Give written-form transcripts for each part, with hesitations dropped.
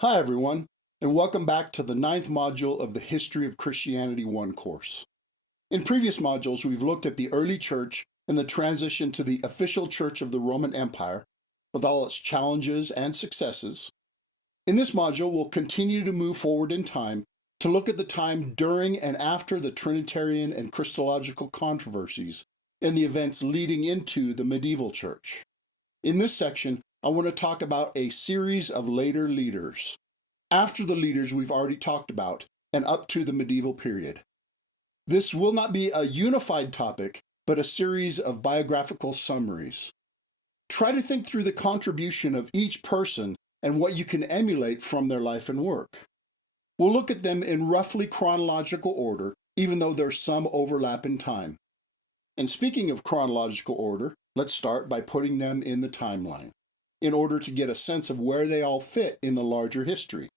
Hi, everyone, and welcome back to the ninth module of the History of Christianity 1 course. In previous modules, we've looked at the early church and the transition to the official church of the Roman Empire, with all its challenges and successes. In this module, we'll continue to move forward in time to look at the time during and after the Trinitarian and Christological controversies and the events leading into the medieval church. In this section, I want to talk about a series of later leaders, after the leaders we've already talked about, and up to the medieval period. This will not be a unified topic, but a series of biographical summaries. Try to think through the contribution of each person and what you can emulate from their life and work. We'll look at them in roughly chronological order, even though there's some overlap in time. And speaking of chronological order, let's start by putting them in the timeline, in order to get a sense of where they all fit in the larger history.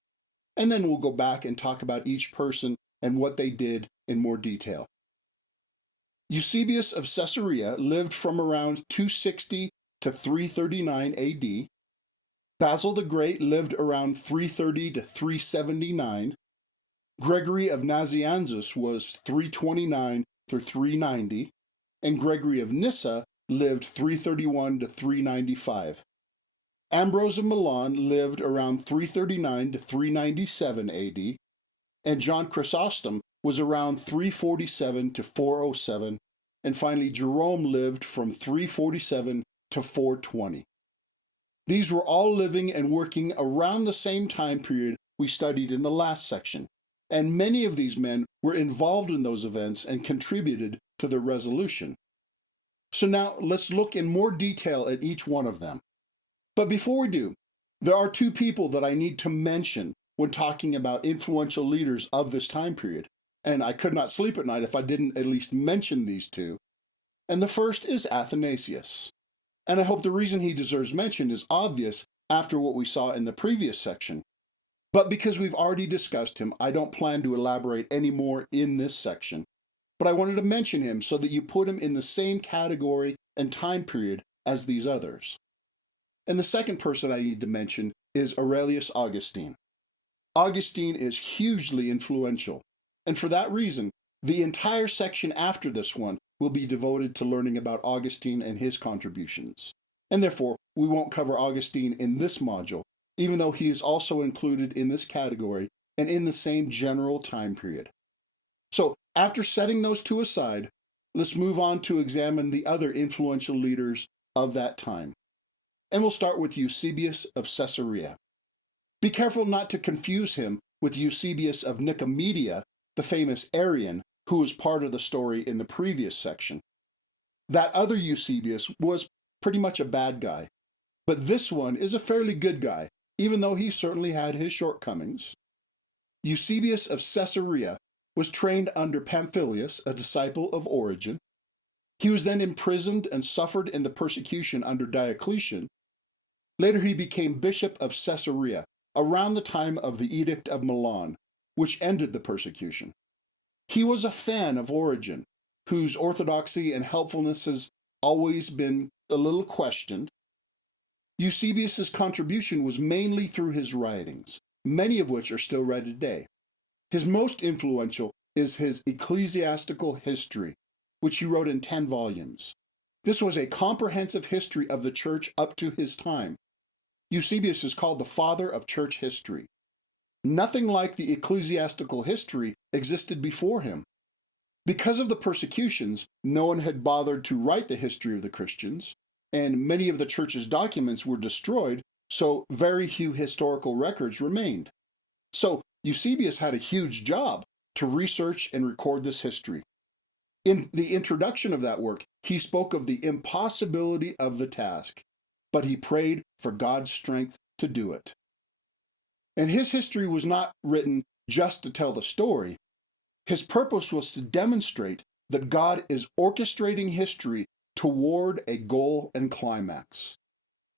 And then we'll go back and talk about each person and what they did in more detail. Eusebius of Caesarea lived from around 260 to 339 AD. Basil the Great lived around 330 to 379. Gregory of Nazianzus was 329 through 390. And Gregory of Nyssa lived 331 to 395. Ambrose of Milan lived around 339 to 397 AD, and John Chrysostom was around 347 to 407, and finally Jerome lived from 347 to 420. These were all living and working around the same time period we studied in the last section, and many of these men were involved in those events and contributed to their resolution. So now let's look in more detail at each one of them. But before we do, there are two people that I need to mention when talking about influential leaders of this time period, and I could not sleep at night if I didn't at least mention these two. And the first is Athanasius. And I hope the reason he deserves mention is obvious after what we saw in the previous section. But because we've already discussed him, I don't plan to elaborate any more in this section. But I wanted to mention him so that you put him in the same category and time period as these others. And the second person I need to mention is Aurelius Augustine. Augustine is hugely influential, and for that reason, the entire section after this one will be devoted to learning about Augustine and his contributions. And therefore, we won't cover Augustine in this module, even though he is also included in this category and in the same general time period. So, after setting those two aside, let's move on to examine the other influential leaders of that time. And we'll start with Eusebius of Caesarea. Be careful not to confuse him with Eusebius of Nicomedia, the famous Arian, who was part of the story in the previous section. That other Eusebius was pretty much a bad guy, but this one is a fairly good guy, even though he certainly had his shortcomings. Eusebius of Caesarea was trained under Pamphilus, a disciple of Origen. He was then imprisoned and suffered in the persecution under Diocletian. Later he became bishop of Caesarea around the time of the Edict of Milan, which ended the persecution. He was a fan of Origen, whose orthodoxy and helpfulness has always been a little questioned. Eusebius's contribution was mainly through his writings, many of which are still read today. His most influential is his Ecclesiastical History, which he wrote in 10 volumes. This was a comprehensive history of the church up to his time. Eusebius is called the father of church history. Nothing like the Ecclesiastical History existed before him. Because of the persecutions, no one had bothered to write the history of the Christians, and many of the church's documents were destroyed, so very few historical records remained. So Eusebius had a huge job to research and record this history. In the introduction of that work, he spoke of the impossibility of the task, but he prayed for God's strength to do it. And his history was not written just to tell the story. His purpose was to demonstrate that God is orchestrating history toward a goal and climax.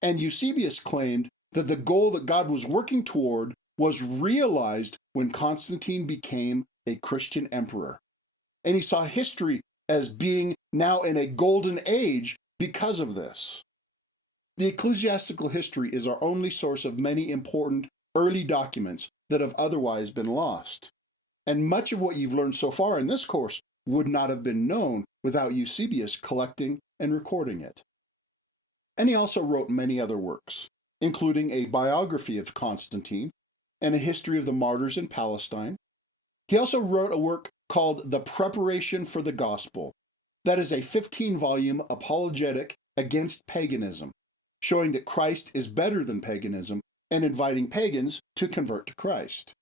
And Eusebius claimed that the goal that God was working toward was realized when Constantine became a Christian emperor. And he saw history as being now in a golden age because of this. The Ecclesiastical History is our only source of many important early documents that have otherwise been lost. And much of what you've learned so far in this course would not have been known without Eusebius collecting and recording it. And he also wrote many other works, including a biography of Constantine and a history of the martyrs in Palestine. He also wrote a work called The Preparation for the Gospel. That is a 15-volume apologetic against paganism, showing that Christ is better than paganism and inviting pagans to convert to Christ.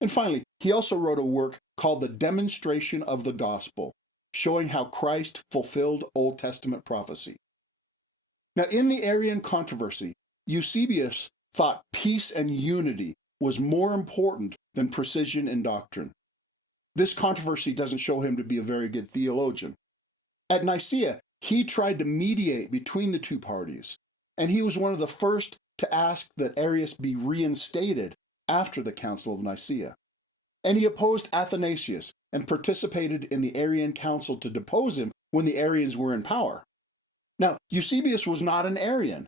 And finally, he also wrote a work called The Demonstration of the Gospel, showing how Christ fulfilled Old Testament prophecy. Now, in the Arian controversy, Eusebius thought peace and unity was more important than precision in doctrine. This controversy doesn't show him to be a very good theologian. At Nicaea, he tried to mediate between the two parties, and he was one of the first to ask that Arius be reinstated after the Council of Nicaea. And he opposed Athanasius and participated in the Arian Council to depose him when the Arians were in power. Now, Eusebius was not an Arian,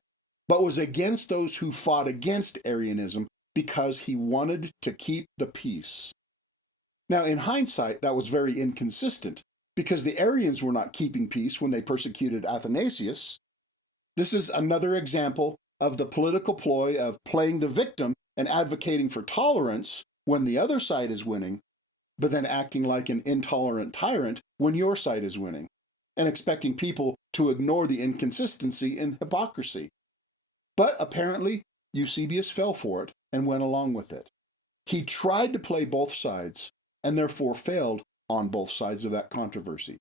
but was against those who fought against Arianism because he wanted to keep the peace. Now, in hindsight, that was very inconsistent, because the Arians were not keeping peace when they persecuted Athanasius. This is another example of the political ploy of playing the victim and advocating for tolerance when the other side is winning, but then acting like an intolerant tyrant when your side is winning, and expecting people to ignore the inconsistency and hypocrisy. But apparently, Eusebius fell for it and went along with it. He tried to play both sides, and therefore failed on both sides of that controversy.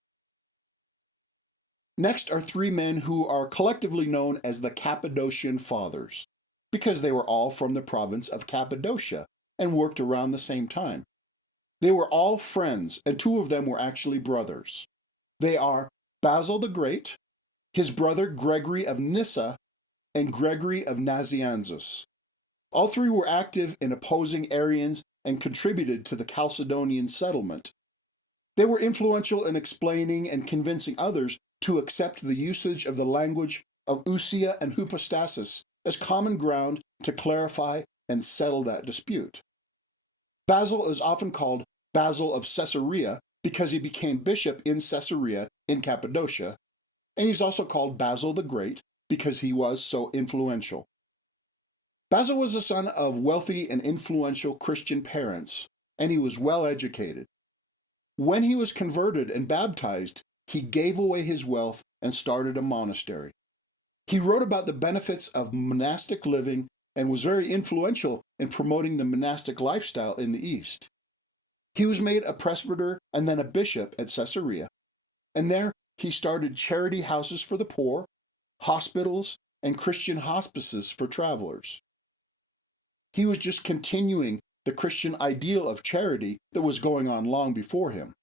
Next are three men who are collectively known as the Cappadocian Fathers, because they were all from the province of Cappadocia and worked around the same time. They were all friends, and two of them were actually brothers. They are Basil the Great, his brother Gregory of Nyssa, and Gregory of Nazianzus. All three were active in opposing Arians and contributed to the Chalcedonian settlement. They were influential in explaining and convincing others to accept the usage of the language of ousia and hypostasis as common ground to clarify and settle that dispute. Basil is often called Basil of Caesarea because he became bishop in Caesarea in Cappadocia, and he's also called Basil the Great because he was so influential. Basil was the son of wealthy and influential Christian parents, and he was well educated. When he was converted and baptized, he gave away his wealth and started a monastery. He wrote about the benefits of monastic living and was very influential in promoting the monastic lifestyle in the East. He was made a presbyter and then a bishop at Caesarea, and there he started charity houses for the poor, hospitals, and Christian hospices for travelers. He was just continuing the Christian ideal of charity that was going on long before him.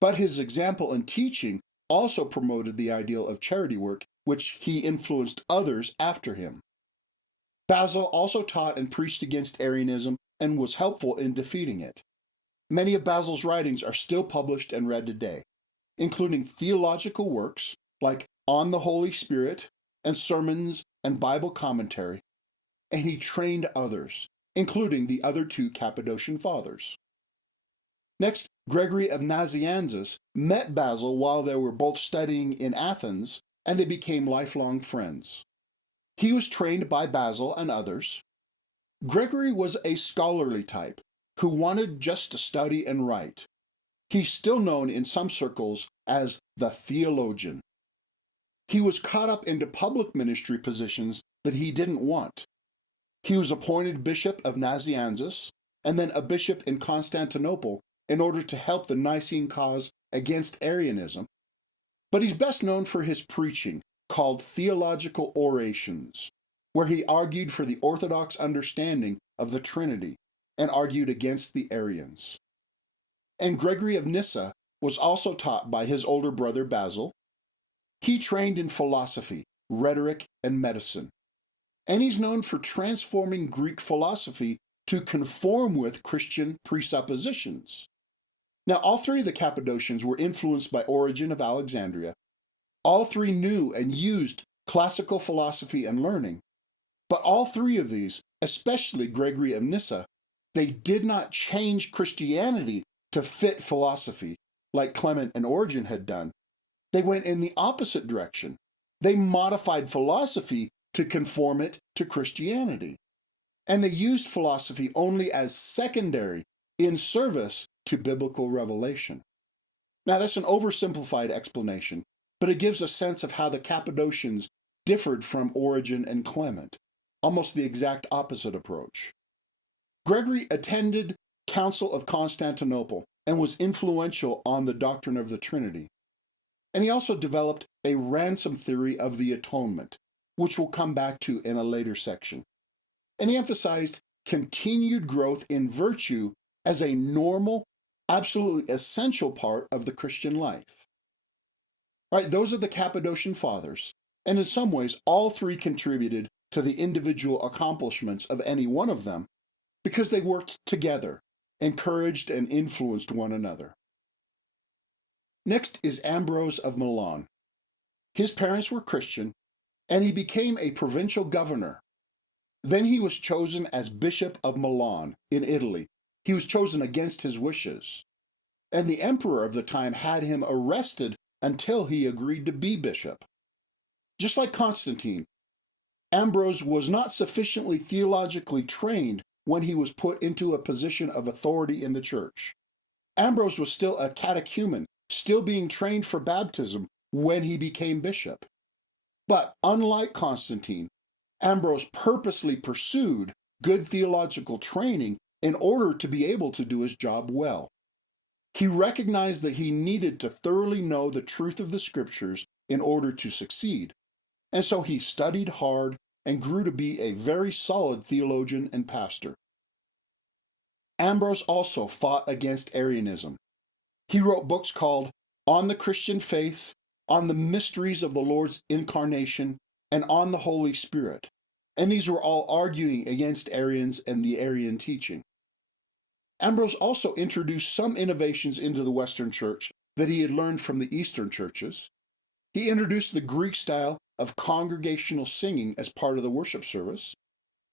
But his example and teaching also promoted the ideal of charity work, which he influenced others after him. Basil also taught and preached against Arianism and was helpful in defeating it. Many of Basil's writings are still published and read today, including theological works like On the Holy Spirit and sermons and Bible commentary, and he trained others, including the other two Cappadocian Fathers. Next, Gregory of Nazianzus met Basil while they were both studying in Athens, and they became lifelong friends. He was trained by Basil and others. Gregory was a scholarly type who wanted just to study and write. He's still known in some circles as the theologian. He was caught up into public ministry positions that he didn't want. He was appointed bishop of Nazianzus and then a bishop in Constantinople in order to help the Nicene cause against Arianism. But he's best known for his preaching, called Theological Orations, where he argued for the Orthodox understanding of the Trinity and argued against the Arians. And Gregory of Nyssa was also taught by his older brother Basil. He trained in philosophy, rhetoric, and medicine. And he's known for transforming Greek philosophy to conform with Christian presuppositions. Now, all three of the Cappadocians were influenced by Origen of Alexandria. All three knew and used classical philosophy and learning, but all three of these especially Gregory of Nyssa, they did not change Christianity to fit philosophy like Clement and Origen had done. They went in the opposite direction. They modified philosophy to conform it to Christianity. And they used philosophy only as secondary in service to biblical revelation. Now, that's an oversimplified explanation, but it gives a sense of how the Cappadocians differed from Origen and Clement, almost the exact opposite approach. Gregory attended Council of Constantinople and was influential on the doctrine of the Trinity. And he also developed a ransom theory of the atonement, which we'll come back to in a later section. And he emphasized continued growth in virtue as a normal, absolutely essential part of the Christian life. Right, those are the Cappadocian Fathers, and in some ways, all three contributed to the individual accomplishments of any one of them because they worked together, encouraged and influenced one another. Next is Ambrose of Milan. His parents were Christian, and he became a provincial governor. Then he was chosen as Bishop of Milan in Italy. He was chosen against his wishes. And the emperor of the time had him arrested until he agreed to be bishop. Just like Constantine, Ambrose was not sufficiently theologically trained when he was put into a position of authority in the church. Ambrose was still a catechumen, still being trained for baptism when he became bishop. But unlike Constantine, Ambrose purposely pursued good theological training in order to be able to do his job well. He recognized that he needed to thoroughly know the truth of the scriptures in order to succeed, and so he studied hard and grew to be a very solid theologian and pastor. Ambrose also fought against Arianism. He wrote books called On the Christian Faith, On the Mysteries of the Lord's Incarnation, and On the Holy Spirit. And these were all arguing against Arians and the Arian teaching. Ambrose also introduced some innovations into the Western Church that he had learned from the Eastern churches. He introduced the Greek style of congregational singing as part of the worship service,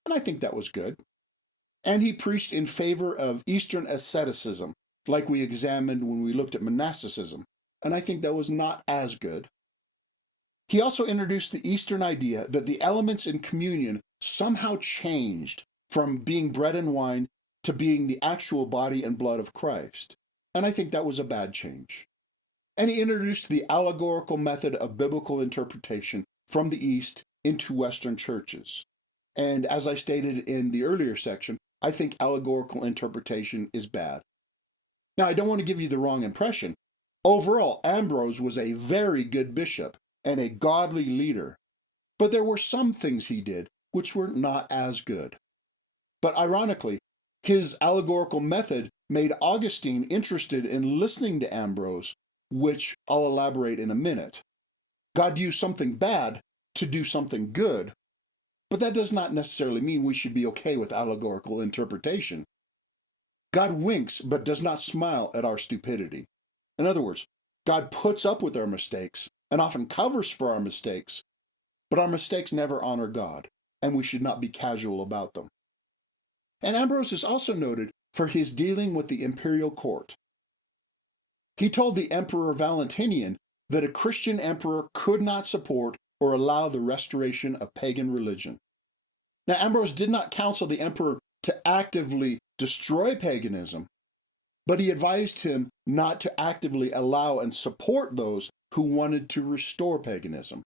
and I think that was good. And he preached in favor of Eastern asceticism, like we examined when we looked at monasticism, and I think that was not as good. He also introduced the Eastern idea that the elements in communion somehow changed from being bread and wine to being the actual body and blood of Christ, and I think that was a bad change. And he introduced the allegorical method of biblical interpretation from the East into Western churches. And as I stated in the earlier section, I think allegorical interpretation is bad. Now, I don't want to give you the wrong impression. Overall, Ambrose was a very good bishop and a godly leader, but there were some things he did which were not as good. But ironically, his allegorical method made Augustine interested in listening to Ambrose, which I'll elaborate in a minute. God used something bad to do something good, but that does not necessarily mean we should be okay with allegorical interpretation. God winks but does not smile at our stupidity. In other words, God puts up with our mistakes and often covers for our mistakes, but our mistakes never honor God, and we should not be casual about them. And Ambrose is also noted for his dealing with the imperial court. He told the Emperor Valentinian that a Christian emperor could not support or allow the restoration of pagan religion. Now, Ambrose did not counsel the emperor to actively destroy paganism, but he advised him not to actively allow and support those who wanted to restore paganism.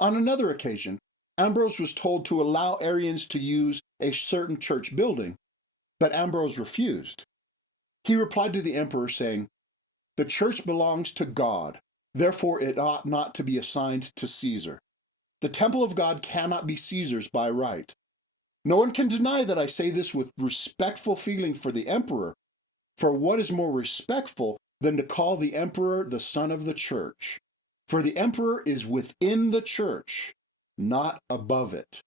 On another occasion, Ambrose was told to allow Arians to use a certain church building, but Ambrose refused. He replied to the emperor saying, "The church belongs to God, therefore it ought not to be assigned to Caesar. The temple of God cannot be Caesar's by right. No one can deny that I say this with respectful feeling for the emperor, for what is more respectful than to call the emperor the son of the church? For the emperor is within the church, not above it."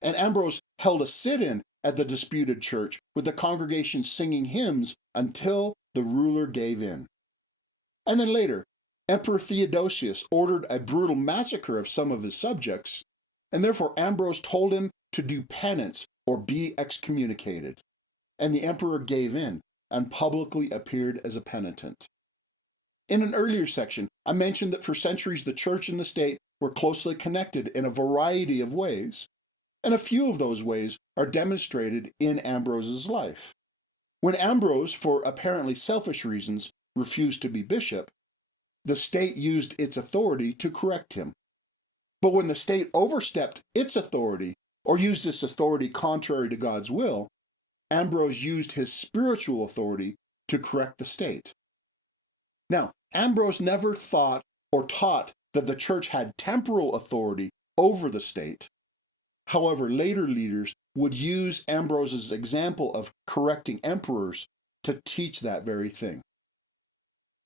And Ambrose held a sit-in at the disputed church with the congregation singing hymns until the ruler gave in. And then later, Emperor Theodosius ordered a brutal massacre of some of his subjects, and therefore Ambrose told him to do penance or be excommunicated, and the emperor gave in and publicly appeared as a penitent. In an earlier section, I mentioned that for centuries the church and the state were closely connected in a variety of ways, and a few of those ways are demonstrated in Ambrose's life. When Ambrose, for apparently selfish reasons, refused to be bishop, the state used its authority to correct him. But when the state overstepped its authority or used its authority contrary to God's will, Ambrose used his spiritual authority to correct the state. Now, Ambrose never thought or taught that the church had temporal authority over the state. However, later leaders would use Ambrose's example of correcting emperors to teach that very thing.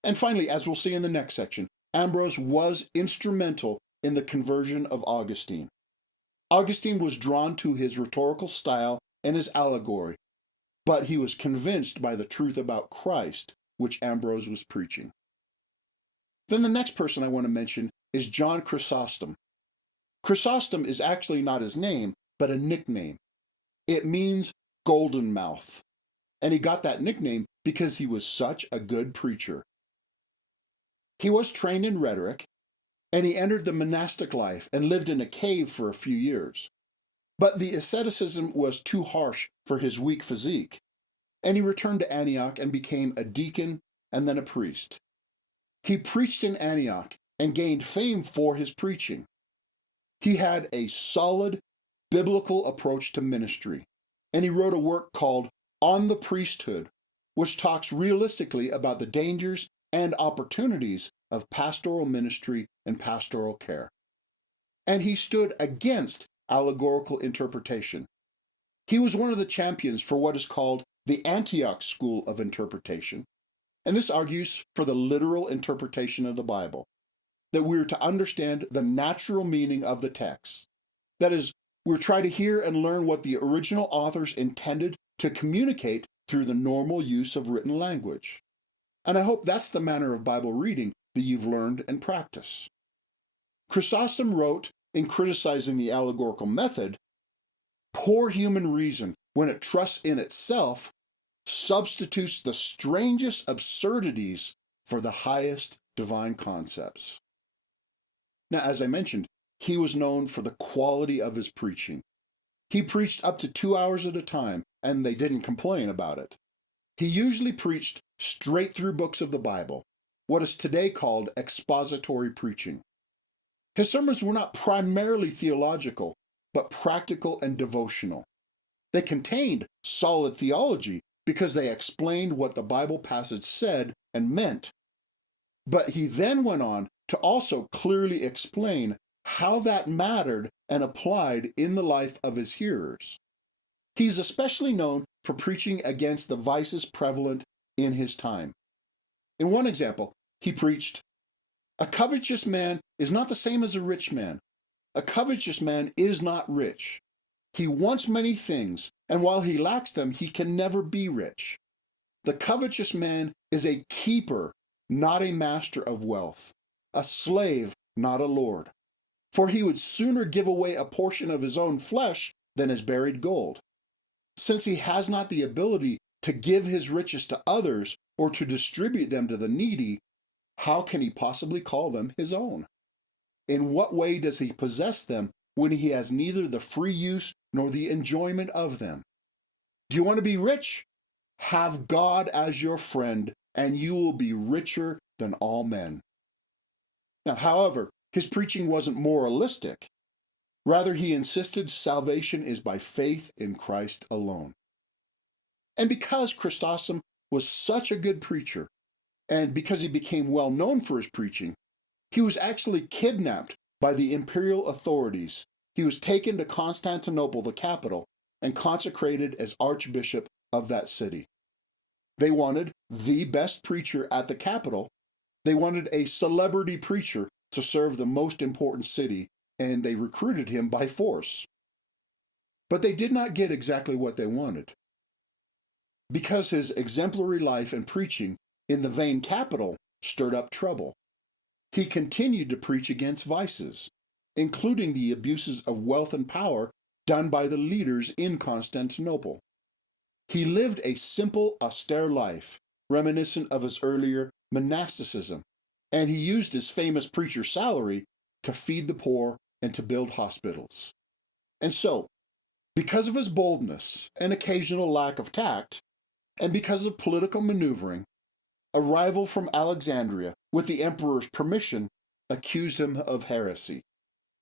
And finally, as we'll see in the next section, Ambrose was instrumental in the conversion of Augustine. Augustine was drawn to his rhetorical style and his allegory, but he was convinced by the truth about Christ, which Ambrose was preaching. Then the next person I want to mention is John Chrysostom. Chrysostom is actually not his name, but a nickname. It means golden mouth, and he got that nickname because he was such a good preacher. He was trained in rhetoric, and he entered the monastic life and lived in a cave for a few years. But the asceticism was too harsh for his weak physique, and he returned to Antioch and became a deacon and then a priest. He preached in Antioch and gained fame for his preaching. He had a solid biblical approach to ministry, and he wrote a work called On the Priesthood, which talks realistically about the dangers and opportunities of pastoral ministry and pastoral care. And he stood against allegorical interpretation. He was one of the champions for what is called the Antioch school of interpretation, and this argues for the literal interpretation of the Bible, that we are to understand the natural meaning of the text. That is, we're trying to hear and learn what the original authors intended to communicate through the normal use of written language. And I hope that's the manner of Bible reading that you've learned and practiced. Chrysostom wrote, in criticizing the allegorical method, "Poor human reason, when it trusts in itself, substitutes the strangest absurdities for the highest divine concepts." Now, as I mentioned, he was known for the quality of his preaching. He preached up to 2 hours at a time, and they didn't complain about it. He usually preached straight through books of the Bible, what is today called expository preaching. His sermons were not primarily theological, but practical and devotional. They contained solid theology because they explained what the Bible passage said and meant. But he then went on to also clearly explain how that mattered and applied in the life of his hearers. He's especially known for preaching against the vices prevalent in his time. In one example, he preached, "A covetous man is not the same as a rich man. A covetous man is not rich. He wants many things, and while he lacks them, he can never be rich. The covetous man is a keeper, not a master of wealth, a slave, not a lord. For he would sooner give away a portion of his own flesh than his buried gold. Since he has not the ability to give his riches to others or to distribute them to the needy, how can he possibly call them his own? In what way does he possess them when he has neither the free use nor the enjoyment of them? Do you want to be rich? Have God as your friend, and you will be richer than all men." Now, however, his preaching wasn't moralistic. Rather, he insisted salvation is by faith in Christ alone. And because Chrysostom was such a good preacher, and because he became well known for his preaching, he was actually kidnapped by the imperial authorities. He was taken to Constantinople, the capital, and consecrated as archbishop of that city. They wanted the best preacher at the capital. They wanted a celebrity preacher to serve the most important city, and they recruited him by force. But they did not get exactly what they wanted. Because his exemplary life and preaching in the vain capital stirred up trouble, he continued to preach against vices, including the abuses of wealth and power done by the leaders in Constantinople. He lived a simple, austere life, reminiscent of his earlier monasticism, and he used his famous preacher's salary to feed the poor and to build hospitals. And so, because of his boldness and occasional lack of tact, and because of political maneuvering, a rival from Alexandria, with the emperor's permission, accused him of heresy,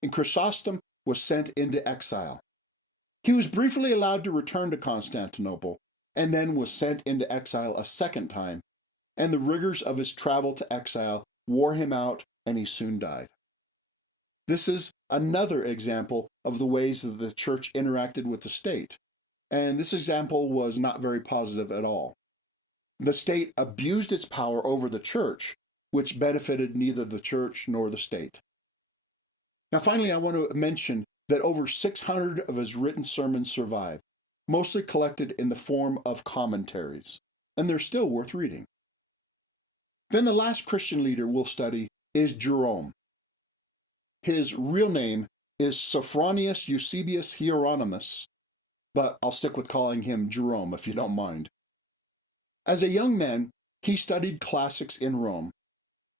and Chrysostom was sent into exile. He was briefly allowed to return to Constantinople, and then was sent into exile a second time, and the rigors of his travel to exile wore him out, and he soon died. This is another example of the ways that the church interacted with the state, and this example was not very positive at all. The state abused its power over the church, which benefited neither the church nor the state. Now, finally, I want to mention that over 600 of his written sermons survive, mostly collected in the form of commentaries, and they're still worth reading. Then the last Christian leader we'll study is Jerome. His real name is Sophronius Eusebius Hieronymus, but I'll stick with calling him Jerome if you don't mind. As a young man, he studied classics in Rome.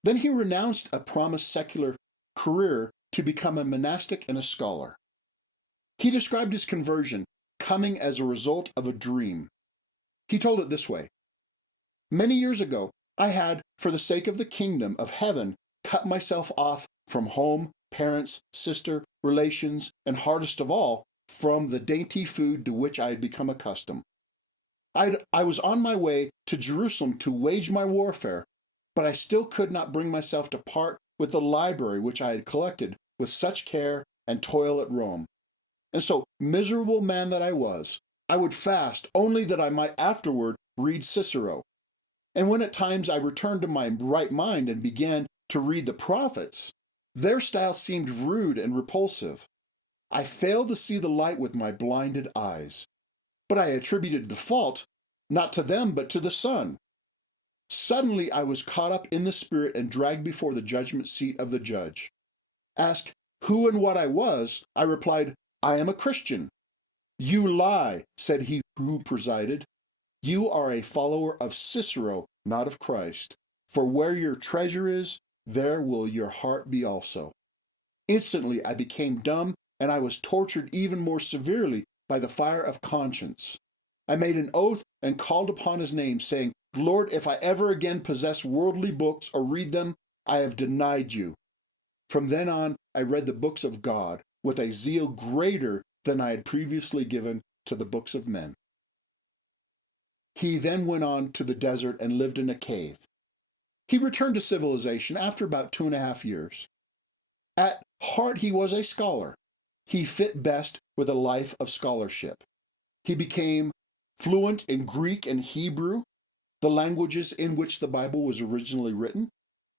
Then he renounced a promised secular career to become a monastic and a scholar. He described his conversion coming as a result of a dream. He told it this way: "Many years ago, I had, for the sake of the kingdom of heaven, cut myself off from home, parents, sister, relations, and hardest of all, from the dainty food to which I had become accustomed. I was on my way to Jerusalem to wage my warfare, but I still could not bring myself to part with the library which I had collected with such care and toil at Rome. And so, miserable man that I was, I would fast only that I might afterward read Cicero. And when at times I returned to my right mind and began to read the prophets, their style seemed rude and repulsive. I failed to see the light with my blinded eyes. But I attributed the fault not to them but to the sun. Suddenly I was caught up in the Spirit and dragged before the judgment seat of the judge. Asked who and what I was, I replied, 'I am a Christian.' 'You lie,' said he who presided. 'You are a follower of Cicero, not of Christ. For where your treasure is, there will your heart be also.' Instantly I became dumb, and I was tortured even more severely by the fire of conscience. I made an oath and called upon his name, saying, 'Lord, if I ever again possess worldly books or read them, I have denied you.' From then on, I read the books of God with a zeal greater than I had previously given to the books of men." He then went on to the desert and lived in a cave. He returned to civilization after about 2.5 years. At heart, he was a scholar. He fit best with a life of scholarship. He became fluent in Greek and Hebrew, the languages in which the Bible was originally written.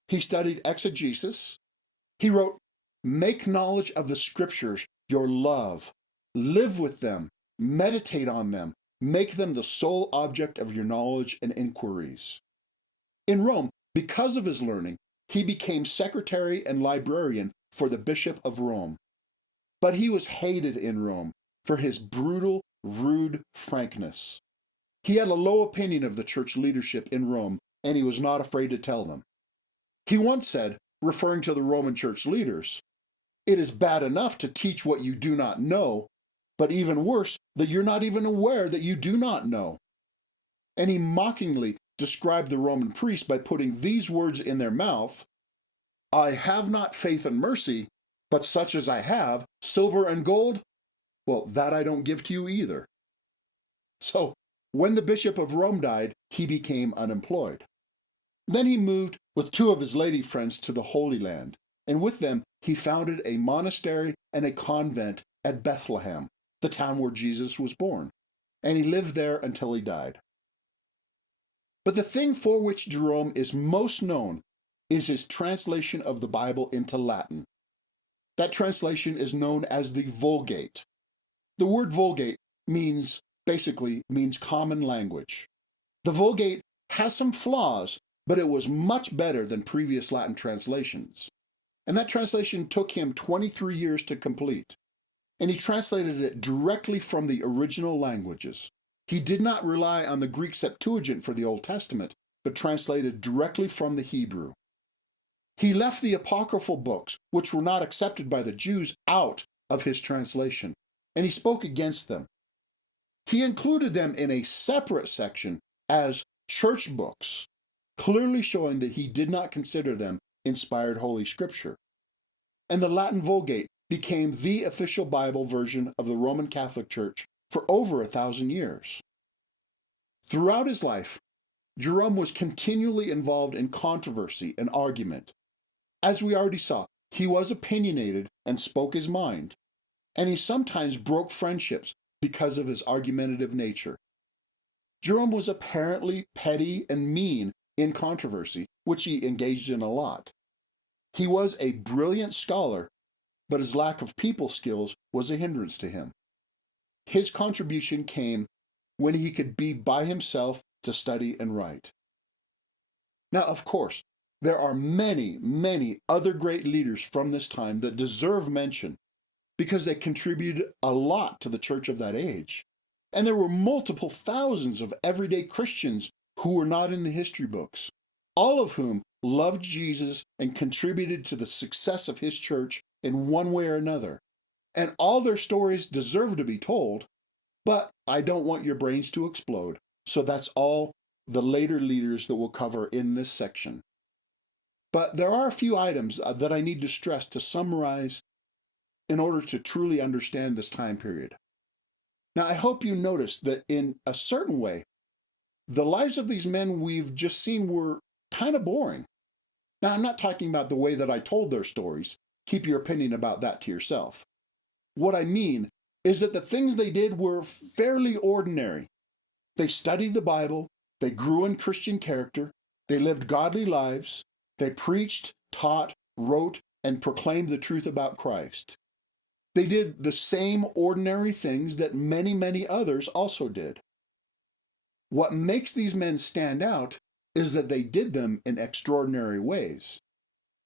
He studied exegesis. He wrote, "Make knowledge of the scriptures your love. Live with them, meditate on them, make them the sole object of your knowledge and inquiries." In Rome, because of his learning, he became secretary and librarian for the Bishop of Rome. But he was hated in Rome for his brutal, rude frankness. He had a low opinion of the church leadership in Rome, and he was not afraid to tell them. He once said, referring to the Roman church leaders, "It is bad enough to teach what you do not know, but even worse that you're not even aware that you do not know." And he mockingly described the Roman priests by putting these words in their mouth: "I have not faith and mercy, but such as I have, silver and gold, well, that I don't give to you either." So, when the Bishop of Rome died, he became unemployed. Then he moved with 2 of his lady friends to the Holy Land, and with them he founded a monastery and a convent at Bethlehem, the town where Jesus was born, and he lived there until he died. But the thing for which Jerome is most known is his translation of the Bible into Latin. That translation is known as the Vulgate. The word Vulgate basically means common language. The Vulgate has some flaws, but it was much better than previous Latin translations. And that translation took him 23 years to complete. and he translated it directly from the original languages. He did not rely on the Greek Septuagint for the Old Testament, but translated directly from the Hebrew. He left the apocryphal books, which were not accepted by the Jews, out of his translation, and he spoke against them. He included them in a separate section as church books, clearly showing that he did not consider them inspired Holy Scripture. And the Latin Vulgate became the official Bible version of the Roman Catholic Church for over 1,000 years. Throughout his life, Jerome was continually involved in controversy and argument. As we already saw, he was opinionated and spoke his mind, and he sometimes broke friendships because of his argumentative nature. Jerome was apparently petty and mean in controversy, which he engaged in a lot. He was a brilliant scholar, but his lack of people skills was a hindrance to him. His contribution came when he could be by himself to study and write. Now, of course, there are many, many other great leaders from this time that deserve mention because they contributed a lot to the church of that age. And there were multiple thousands of everyday Christians who were not in the history books, all of whom loved Jesus and contributed to the success of his church in one way or another. And all their stories deserve to be told, but I don't want your brains to explode. So that's all the later leaders that we'll cover in this section. But there are a few items that I need to stress to summarize in order to truly understand this time period. Now, I hope you noticed that in a certain way, the lives of these men we've just seen were kind of boring. Now, I'm not talking about the way that I told their stories. Keep your opinion about that to yourself. What I mean is that the things they did were fairly ordinary. They studied the Bible, they grew in Christian character, they lived godly lives, they preached, taught, wrote, and proclaimed the truth about Christ. They did the same ordinary things that many, many others also did. What makes these men stand out is that they did them in extraordinary ways.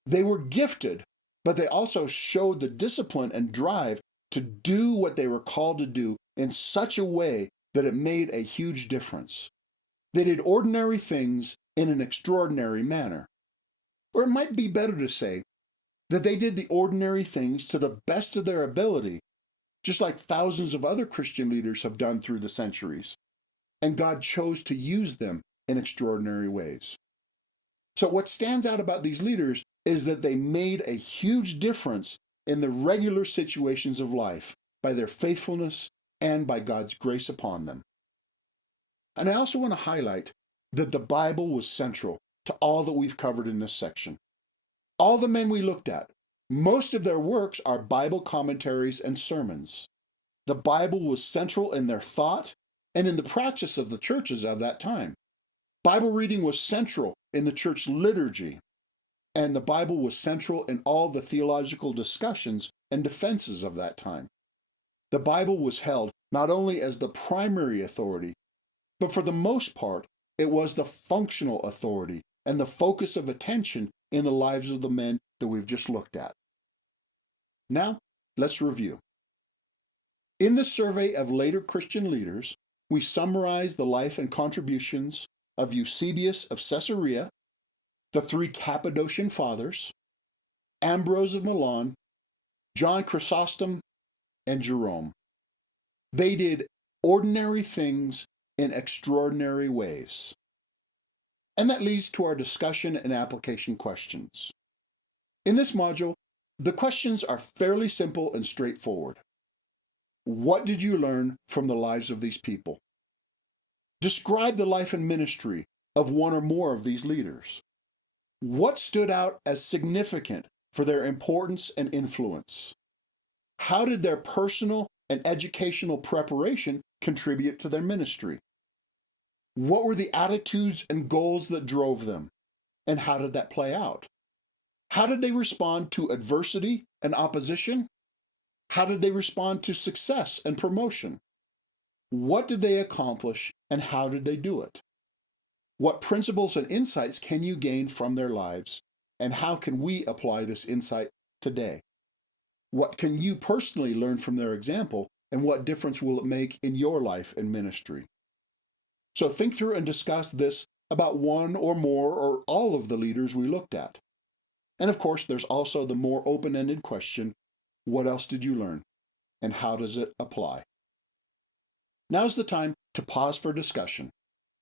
They were gifted, but they also showed the discipline and drive to do what they were called to do in such a way that it made a huge difference. They did ordinary things in an extraordinary manner. Or it might be better to say that they did the ordinary things to the best of their ability, just like thousands of other Christian leaders have done through the centuries. And God chose to use them in extraordinary ways. So what stands out about these leaders is that they made a huge difference in the regular situations of life by their faithfulness and by God's grace upon them. And I also want to highlight that the Bible was central to all that we've covered in this section. All the men we looked at, most of their works are Bible commentaries and sermons. The Bible was central in their thought and in the practice of the churches of that time. Bible reading was central in the church liturgy, and the Bible was central in all the theological discussions and defenses of that time. The Bible was held not only as the primary authority, but for the most part, it was the functional authority and the focus of attention in the lives of the men that we've just looked at. Now, let's review. In the survey of later Christian leaders, we summarize the life and contributions of Eusebius of Caesarea, the three Cappadocian Fathers, Ambrose of Milan, John Chrysostom, and Jerome. They did ordinary things in extraordinary ways. And that leads to our discussion and application questions. In this module, the questions are fairly simple and straightforward. What did you learn from the lives of these people? Describe the life and ministry of one or more of these leaders. What stood out as significant for their importance and influence? How did their personal and educational preparation contribute to their ministry? What were the attitudes and goals that drove them? And how did that play out? How did they respond to adversity and opposition? How did they respond to success and promotion? What did they accomplish and how did they do it? What principles and insights can you gain from their lives, and how can we apply this insight today? What can you personally learn from their example, and what difference will it make in your life and ministry? So think through and discuss this about one or more or all of the leaders we looked at. And of course, there's also the more open-ended question, what else did you learn? And how does it apply? Now's the time to pause for discussion.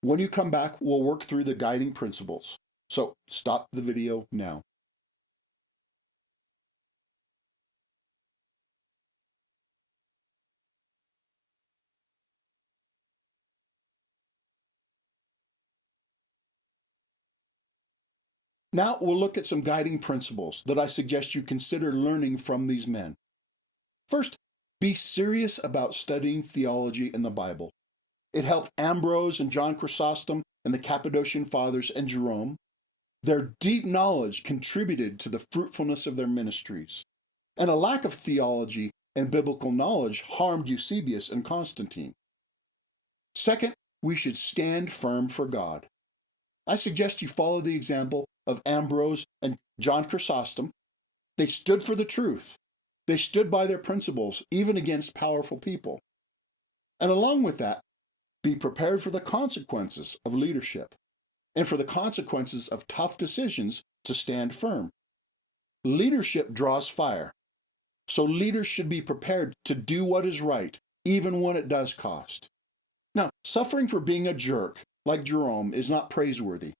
When you come back, we'll work through the guiding principles. So stop the video now. Now we'll look at some guiding principles that I suggest you consider learning from these men. First, be serious about studying theology in the Bible. It helped Ambrose and John Chrysostom and the Cappadocian Fathers and Jerome. Their deep knowledge contributed to the fruitfulness of their ministries, and a lack of theology and biblical knowledge harmed Eusebius and Constantine. Second, we should stand firm for God. I suggest you follow the example of Ambrose and John Chrysostom. They stood for the truth. They stood by their principles, even against powerful people. And along with that, be prepared for the consequences of leadership and for the consequences of tough decisions to stand firm. Leadership draws fire, so leaders should be prepared to do what is right, even when it does cost. Now, suffering for being a jerk, like Jerome, is not praiseworthy,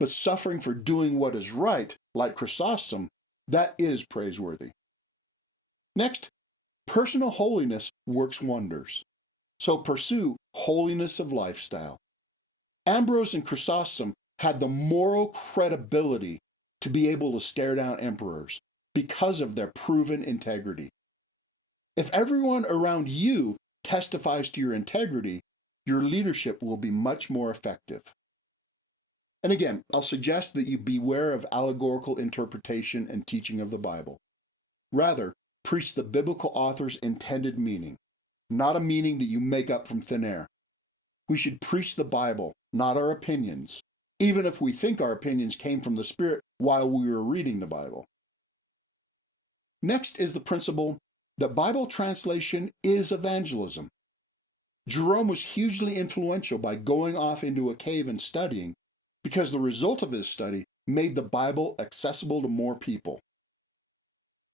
but suffering for doing what is right, like Chrysostom, that is praiseworthy. Next, personal holiness works wonders. So pursue holiness of lifestyle. Ambrose and Chrysostom had the moral credibility to be able to stare down emperors because of their proven integrity. If everyone around you testifies to your integrity, your leadership will be much more effective. And again, I'll suggest that you beware of allegorical interpretation and teaching of the Bible. Rather, preach the biblical author's intended meaning, not a meaning that you make up from thin air. We should preach the Bible, not our opinions, even if we think our opinions came from the Spirit while we were reading the Bible. Next is the principle that Bible translation is evangelism. Jerome was hugely influential by going off into a cave and studying, because the result of his study made the Bible accessible to more people.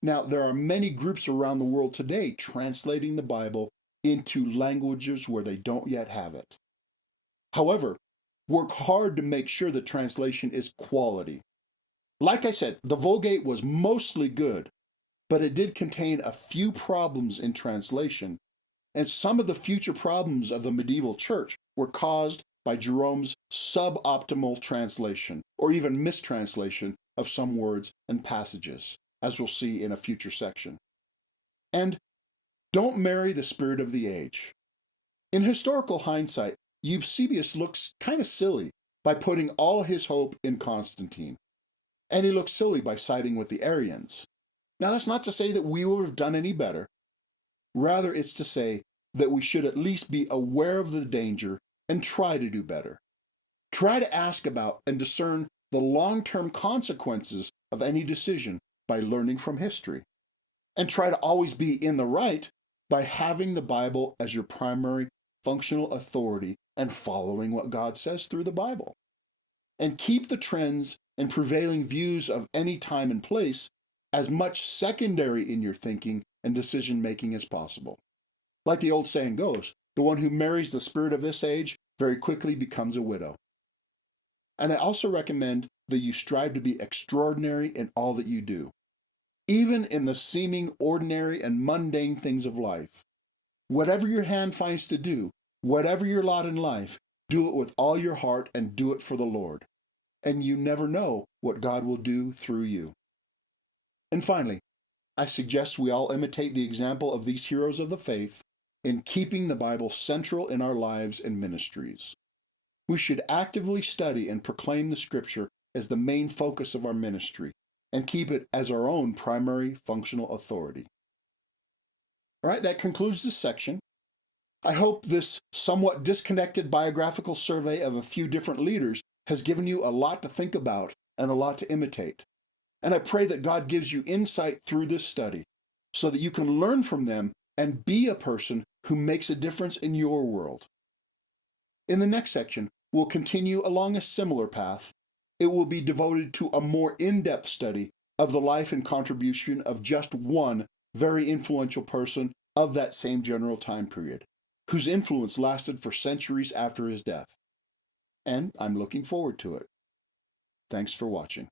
Now, there are many groups around the world today translating the Bible into languages where they don't yet have it. However, work hard to make sure the translation is quality. Like I said, the Vulgate was mostly good, but it did contain a few problems in translation, and some of the future problems of the medieval church were caused by Jerome's suboptimal translation, or even mistranslation of some words and passages, as we'll see in a future section. And don't marry the spirit of the age. In historical hindsight, Eusebius looks kind of silly by putting all his hope in Constantine, and he looks silly by siding with the Arians. Now, that's not to say that we would have done any better. Rather, it's to say that we should at least be aware of the danger and try to do better. Try to ask about and discern the long-term consequences of any decision by learning from history. And try to always be in the right by having the Bible as your primary functional authority and following what God says through the Bible. And keep the trends and prevailing views of any time and place as much secondary in your thinking and decision-making as possible. Like the old saying goes, the one who marries the spirit of this age very quickly becomes a widow. And I also recommend that you strive to be extraordinary in all that you do, even in the seeming ordinary and mundane things of life. Whatever your hand finds to do, whatever your lot in life, do it with all your heart and do it for the Lord. And you never know what God will do through you. And finally, I suggest we all imitate the example of these heroes of the faith in keeping the Bible central in our lives and ministries. We should actively study and proclaim the Scripture as the main focus of our ministry and keep it as our own primary functional authority. All right, that concludes this section. I hope this somewhat disconnected biographical survey of a few different leaders has given you a lot to think about and a lot to imitate. And I pray that God gives you insight through this study so that you can learn from them and be a person who makes a difference in your world. In the next section, we'll continue along a similar path. It will be devoted to a more in-depth study of the life and contribution of just one very influential person of that same general time period, whose influence lasted for centuries after his death. And I'm looking forward to it. Thanks for watching.